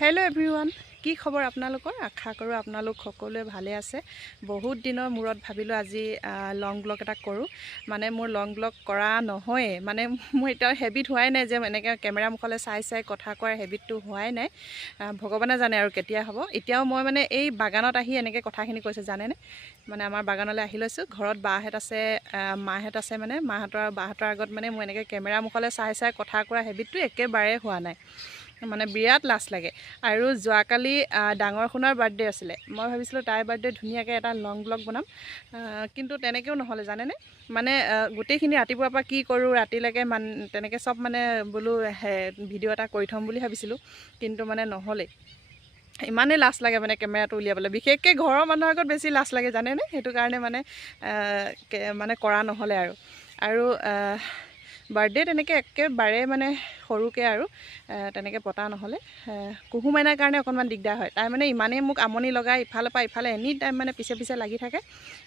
Hello' everyone, কি খবৰ আপোনালোকৰ? আশা কৰোঁ আপোনালোক সকলোৱে ভালে আছে। বহুত দিনৰ মূৰত ভাবিলোঁ আজি লং ব্লগ এটা কৰোঁ। মানে মোৰ লং ব্লগ কৰা নহয়েই, মানে মোৰ এতিয়াও হেবিট হোৱাই নাই যে এনেকৈ কেমেৰা মুখলৈ চাই কথা কোৱাৰ হেবিটটো হোৱাই নাই। ভগৱানে জানে আৰু কেতিয়া হ'ব। এতিয়াও মই মানে এই বাগানত আহি এনেকৈ কথাখিনি কৈছোঁ জানেনে। মানে আমাৰ বাগানলৈ আহি লৈছোঁ, ঘৰত বাহঁত আছে, মাহঁত আছে, মানে মাহঁতৰ আৰু বাহঁতৰ আগত মানে মই এনেকৈ কেমেৰা মুখলৈ চাই কথা কোৱাৰ হেবিটটো একেবাৰে হোৱা নাই। মানে বিৰাট লাজ লাগে। আৰু যোৱাকালি ডাঙৰ শুনাৰ বাৰ্থডে আছিলে। মই ভাবিছিলোঁ তাইৰ বাৰ্থডে ধুনীয়াকৈ এটা লং ব্লগ বনাম, কিন্তু তেনেকৈও নহ'লে জানেনে। মানে গোটেইখিনি ৰাতিপুৱাৰ পৰা কি কৰোঁ ৰাতিলৈকে তেনেকৈ চব মানে বোলো ভিডিঅ' এটা কৰি থ'ম বুলি ভাবিছিলোঁ, কিন্তু মানে নহ'লেই। ইমানেই লাজ লাগে মানে কেমেৰাটো উলিয়াবলৈ, বিশেষকৈ ঘৰৰ মানুহৰ আগত বেছি লাজ লাগে জানেনে। সেইটো কাৰণে মানে কৰা নহ'লে আৰু বাৰ্থডে তেনেকৈ একেবাৰে মানে সৰুকৈ আৰু তেনেকৈ পতা নহ'লে। কুহু মাইনাৰ কাৰণে অকণমান দিগদাৰ হয়। তাই মানে ইমানেই মোক আমনি লগাই ইফালৰ পৰা ইফালে এনি টাইম মানে পিছে লাগি থাকে।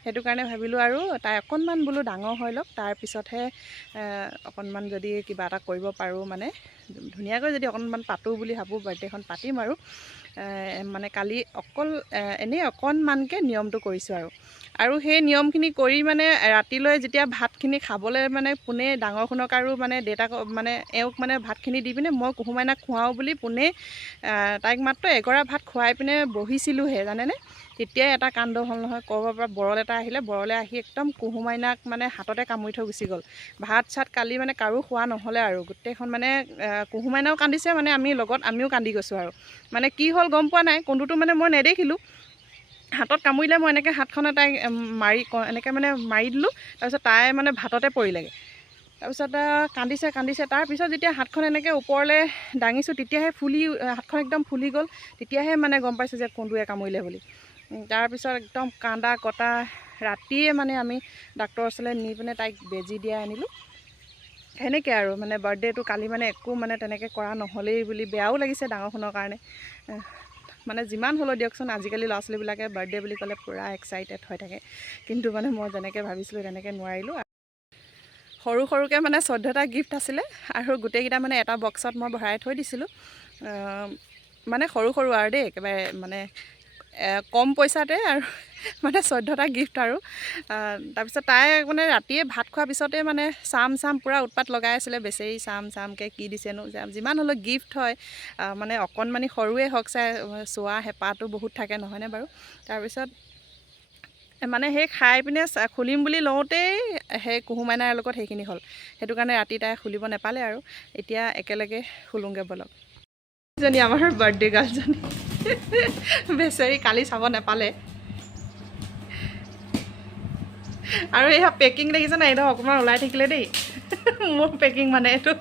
সেইটো কাৰণে ভাবিলোঁ আৰু তাই অকণমান বোলো ডাঙৰ হৈ লওক, তাৰপিছতহে অকণমান যদি কিবা এটা কৰিব পাৰোঁ, মানে ধুনীয়াকৈ যদি অকণমান পাতোঁ বুলি ভাবোঁ, বাৰ্থডেখন পাতিম আৰু মানে কালি এনেই অকণমানকৈ নিয়মটো কৰিছোঁ আৰু সেই নিয়মখিনি কৰি মানে ৰাতিলৈ যেতিয়া ভাতখিনি খাবলৈ মানে পোনে ডাঙৰ শুনক আৰু মানে দেউতাক মানে এওঁক মানে ভাতখিনি দি পিনে মই কুহু মাইনাক খুৱাওঁ বুলি পোনে তাইক মাত্ৰ এগৰা ভাত খুৱাই পিনে বহিছিলোঁহে জানেনে। তেতিয়াই এটা কাণ্ড হ'ল নহয়, ক'ৰবাৰ পৰা বৰল এটা আহিলে, বৰলে আহি একদম কুহু মাইনাক মানে হাততে কামুৰি থৈ গুচি গ'ল। ভাত চাত কালি মানে কাৰো খোৱা নহ'লে আৰু গোটেইখন মানে কুহু মাইনাও কান্দিছে, মানে আমিও কান্দি গৈছোঁ আৰু মানে কি হ'ল গম পোৱা নাই। কোনটোতো মানে মই নেদেখিলোঁ, হাতত কামুৰিলে মই এনেকৈ হাতখনে তাইক এনেকৈ মানে মাৰি দিলোঁ। তাৰপিছত তাই মানে ভাততে পৰিলেগৈ। তাৰপিছত কান্দিছে। তাৰপিছত যেতিয়া হাতখন এনেকৈ ওপৰলৈ দাঙিছোঁ, তেতিয়াহে হাতখন একদম ফুলি গ'ল। তেতিয়াহে মানে গম পাইছোঁ যে কোনটোৱে কামুৰিলে বুলি। তাৰপিছত একদম কান্দা কটা, ৰাতিয়ে মানে আমি ডাক্তৰৰ ওচৰলৈ নি পিনে তাইক বেজি দিয়াই আনিলোঁ। সেনেকৈ আৰু মানে বাৰ্থডেটো কালি মানে একো মানে তেনেকৈ কৰা নহ'লেই বুলি বেয়াও লাগিছে ডাঙৰ শুনৰ কাৰণে। মানে যিমান হ'লেও দিয়কচোন, আজিকালি ল'ৰা ছোৱালীবিলাকে বাৰ্থডে বুলি ক'লে পূৰা এক্সাইটেড হৈ থাকে, কিন্তু মানে মই যেনেকৈ ভাবিছিলোঁ তেনেকৈ নোৱাৰিলোঁ। সৰুকৈ মানে 14টা গিফ্ট আছিলে আৰু গোটেইকেইটা মানে এটা বক্সত মই ভৰাই থৈ দিছিলোঁ। মানে সৰু আৰু দেই, একেবাৰে মানে কম পইচাতে আৰু মানে 14টা গিফ্ট আৰু তাৰপিছত তাই মানে ৰাতিয়ে ভাত খোৱাৰ পিছতে মানে চাম পূৰা উৎপাত লগাই আছিলে, বেচেৰি চামকৈ কি দিছেনো। যিমান হ'লেও গিফ্ট হয়, মানে অকণমানি সৰুৱে হওক চোৱা হেঁপাহটো বহুত থাকে নহয়নে বাৰু। তাৰপিছত মানে সেই খাই পিনে খুলিম বুলি লওঁতেই সেই কুহু মাইনাৰ লগত সেইখিনি হ'ল। সেইটো কাৰণে ৰাতি তাই খুলিব নাপালে আৰু এতিয়া একেলগে খুলোঁগৈ বলক। এজনী আমাৰ বাৰ্থডে গাৰ্লজনী বেচেৰি কালি চাব নাপালে। আৰু এয়া পেকিং দেখিছে নাই, এইটো অকণমান ওলাই থাকিলে দেই মোৰ পেকিং মানে এইটো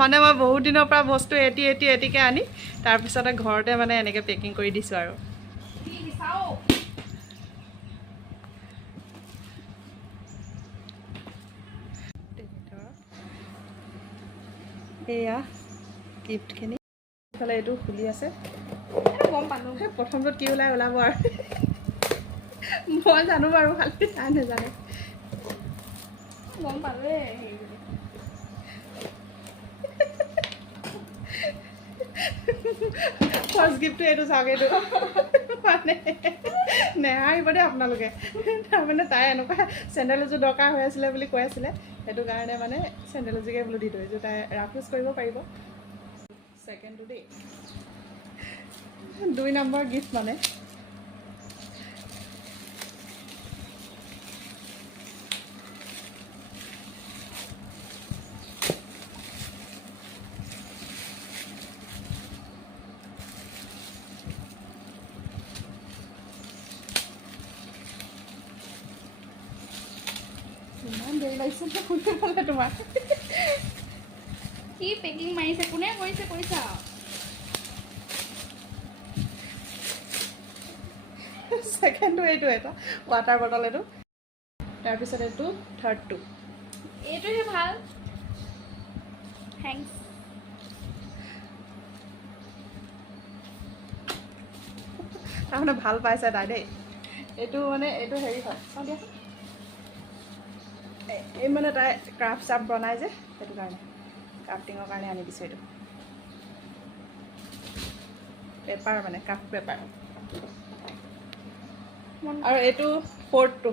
মানে মই বহুত দিনৰ পৰা বস্তু এটিকৈ আনি তাৰপিছতে ঘৰতে মানে এনেকৈ পেকিং কৰি দিছোঁ আৰু এয়া গিফ্টখিনি। ইফালে এইটো খুলি আছে, গম পালোঁ প্ৰথমটোত কি ওলাব আৰু মই জানো বাৰু, খালি তাই নাজানে। গম পালোৱে ফাৰ্ষ্ট গিফ্টটো এইটো চাওক। এইটো মানে নেহাঁহিব দেই আপোনালোকে। তাৰমানে তাই এনেকুৱা চেণ্ডেল এযোৰ দৰকাৰ হৈ আছিলে বুলি কৈ আছিলে, সেইটো কাৰণে মানে চেণ্ডেল এযোৰকে বোলো দি থৈছোঁ, তাই ৰাফ ইউজ কৰিব পাৰিব। ছেকেণ্ডটো দেই, 2 নম্বৰ গিফ্ট মানে ইমান দেৰি লাগিছে শুনিবলৈ তোমাৰ। কি পেকিং মাৰিছে, কোনে কৰিছে কৈছা? ছেকেণ্ডটো এইটো এটা ৱাটাৰ বটল, এইটো তাৰপিছত এইটো থাৰ্ডটো। এইটোহে ভাল, থেংকছ। তাৰমানে ভাল পাইছে তাই দেই। এইটো মানে এইটো হেৰি হয়, চাওঁ দিয়াচোন। এই মানে তাই ক্ৰাফ্ট বনাই যে, সেইটো কাৰণে ক্ৰাফ্টিঙৰ কাৰণে আনি দিছোঁ এইটো। পেপাৰ মানে কাফ পেপাৰ মন আৰু এইটো 4টো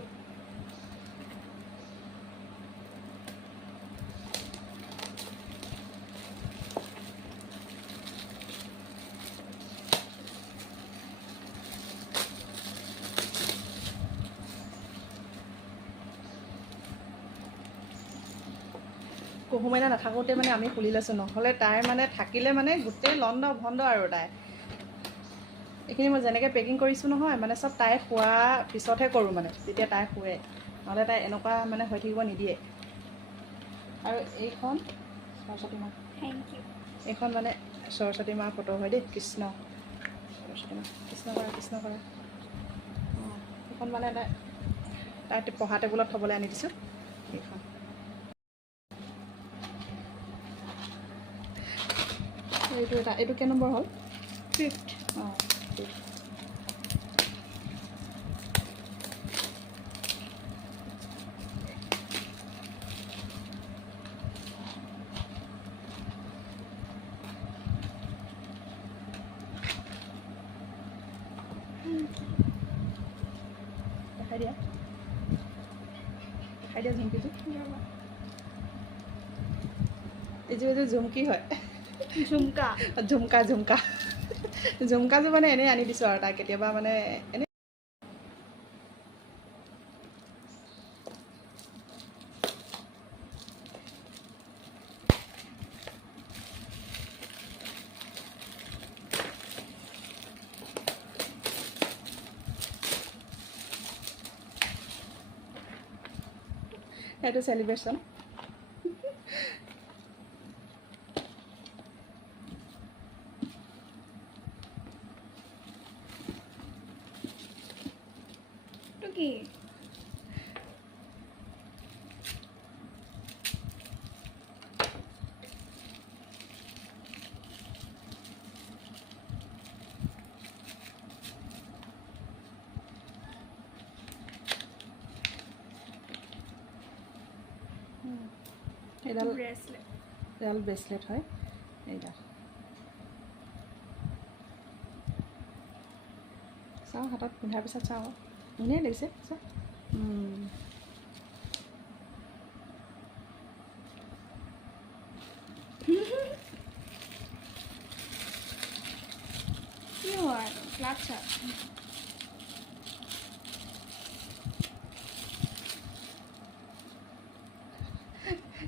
কুহুমীয়া নাথাকোঁতে মানে আমি খুলি লৈছোঁ, নহ'লে তাই মানে থাকিলে মানে গোটেই লণ্ড ভণ্ড আৰু তাই এইখিনি মই যেনেকৈ পেকিং কৰিছোঁ নহয় মানে চব তাই শোৱা পিছতহে কৰোঁ মানে, যেতিয়া তাই শুৱে, নহ'লে তাই এনেকুৱা মানে হৈ থাকিব নিদিয়ে। আৰু এইখন সৰস্বতী মা, থেংক ইউ। এইখন মানে সৰস্বতী মাৰ ফটো হয় দেই, কৃষ্ণ সৰস্বতী মা, কৃষ্ণ কৰা কৃষ্ণ কৰা। অঁ এইখন মানে তাই পঢ়া টেবুলত থ'বলৈ আনি দিছোঁ এইখন। এইটো এটা, এইটো কেই নম্বৰ হ'ল? 5th। অঁ দেখাই দিয়া, দেখাই দিয়া ঝুমকিটো। এইযোৰ ঝুমকি হয়, ঝুমকা। ঝুমকা ঝুমকা ঝুমকাযোৰ মানে এনেই আনি দিছোঁ আৰু তাই কেতিয়াবা মানে এনেই সেইটো চেলিব্ৰেশ্যন। এইটো কি? এইডাল ব্ৰেচলেট। এইডাল ব্ৰেচলেট হয়, এইডাল চাওঁ হাতত পিন্ধাৰ পিছত চাওঁ, ধুনীয়াই লাগিছে চাওঁ। কি হয়? ক্লাটচাৰ।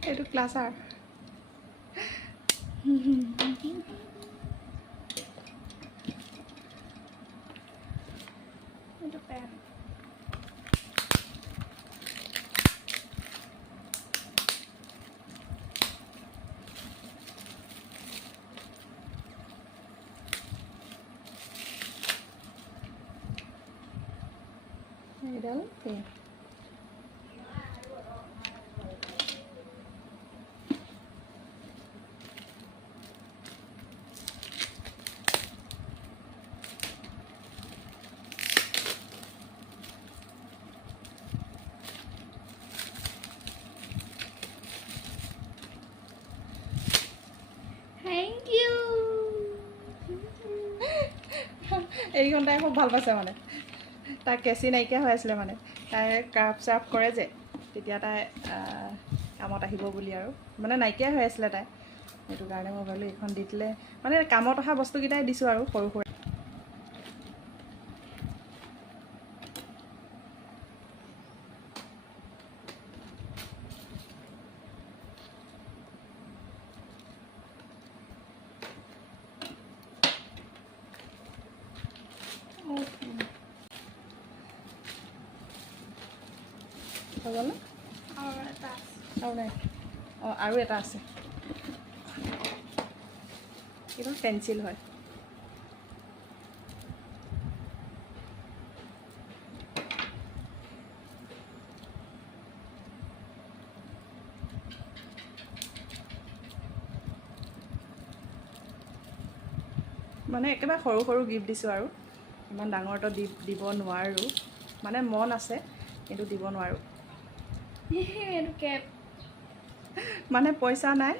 এইটো ক্লাছাৰ। এইটো পেন। এইডাল পেন। Thank U. এইখন তাই খুব ভাল পাইছে মানে, তাই কেঁচি নাইকিয়া হৈ আছিলে মানে, তাই ক্ৰাফ্ট চাফ্ট কৰে যে, তেতিয়া তাই কামত আহিব বুলি আৰু মানে নাইকিয়া হৈ আছিলে তাই, সেইটো কাৰণে মই ভাবিলোঁ এইখন দি দিলে মানে কামত অহা বস্তুকেইটাই দিছোঁ আৰু সৰু সুৰা। হৈ গ'ল ন? আৰু এটা আছে। আৰু নাই? অঁ আৰু এটা আছে, এইটো পেঞ্চিল হয়। মানে একেবাৰে সৰু সৰু গিফ্ট দিছোঁ আৰু ইমান ডাঙৰটো দিব নোৱাৰোঁ, মানে মন আছে কিন্তু দিব নোৱাৰোঁ। এইটো কেপ। মানে পইচা নাই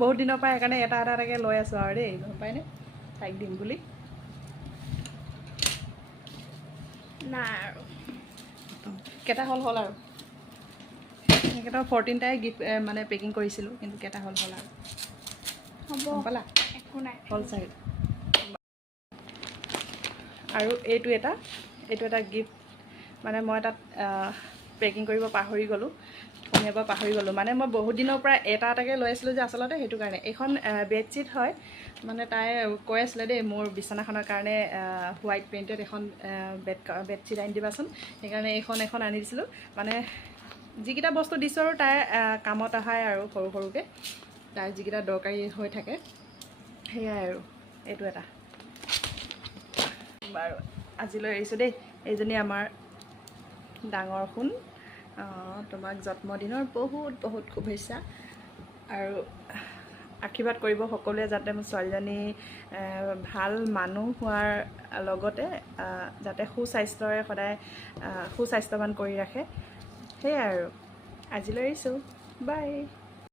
বহুত দিনৰ পৰা, সেইকাৰণে এটা এটাকৈ লৈ আছোঁ আৰু দেই, গম পায়নে, তাইক দিম বুলি। নাই আৰু কেইটা হ'ল আৰু সেইকেইটা 14টাই গিফ্ট মানে পেকিং কৰিছিলোঁ, কিন্তু কেইটা হ'ল আৰু হ'ব গম পালা? একো নাই হ'ল চাগে। আৰু এইটো এটা গিফ্ট, মানে মই তাত পেকিং কৰিব পাহৰি গ'লোঁ, কঢ়িয়াব পাহৰি গ'লোঁ। মানে মই বহুত দিনৰ পৰা এটাকৈ লৈ আছিলোঁ যে আচলতে, সেইটো কাৰণে। এইখন বেডশ্বীট হয়, মানে তাই কৈ আছিলে দেই মোৰ বিচনাখনৰ কাৰণে হোৱাইট প্ৰিণ্টেড এখন বেডশ্বীট আনি দিবাচোন, সেইকাৰণে এখন আনি দিছিলোঁ। মানে যিকেইটা বস্তু দিছোঁ আৰু তাই কামত অহাই আৰু সৰু সৰুকৈ তাই যিকেইটা দৰকাৰী হৈ থাকে সেয়াই আৰু। এইটো এটা বাৰু আজিলৈ এৰিছোঁ দেই। এইজনী আমাৰ ডাঙৰ সোণ, তোমাক জন্মদিনৰ বহুত বহুত শুভেচ্ছা, আৰু আশীৰ্বাদ কৰিব সকলোৱে যাতে মোৰ ছোৱালীজনী ভাল মানুহ হোৱাৰ লগতে যাতে সুস্বাস্থ্যৰে সদায় সুস্বাস্থ্যৱান কৰি ৰাখে। সেয়াই আৰু আজিলৈ এৰিছোঁ, বাই।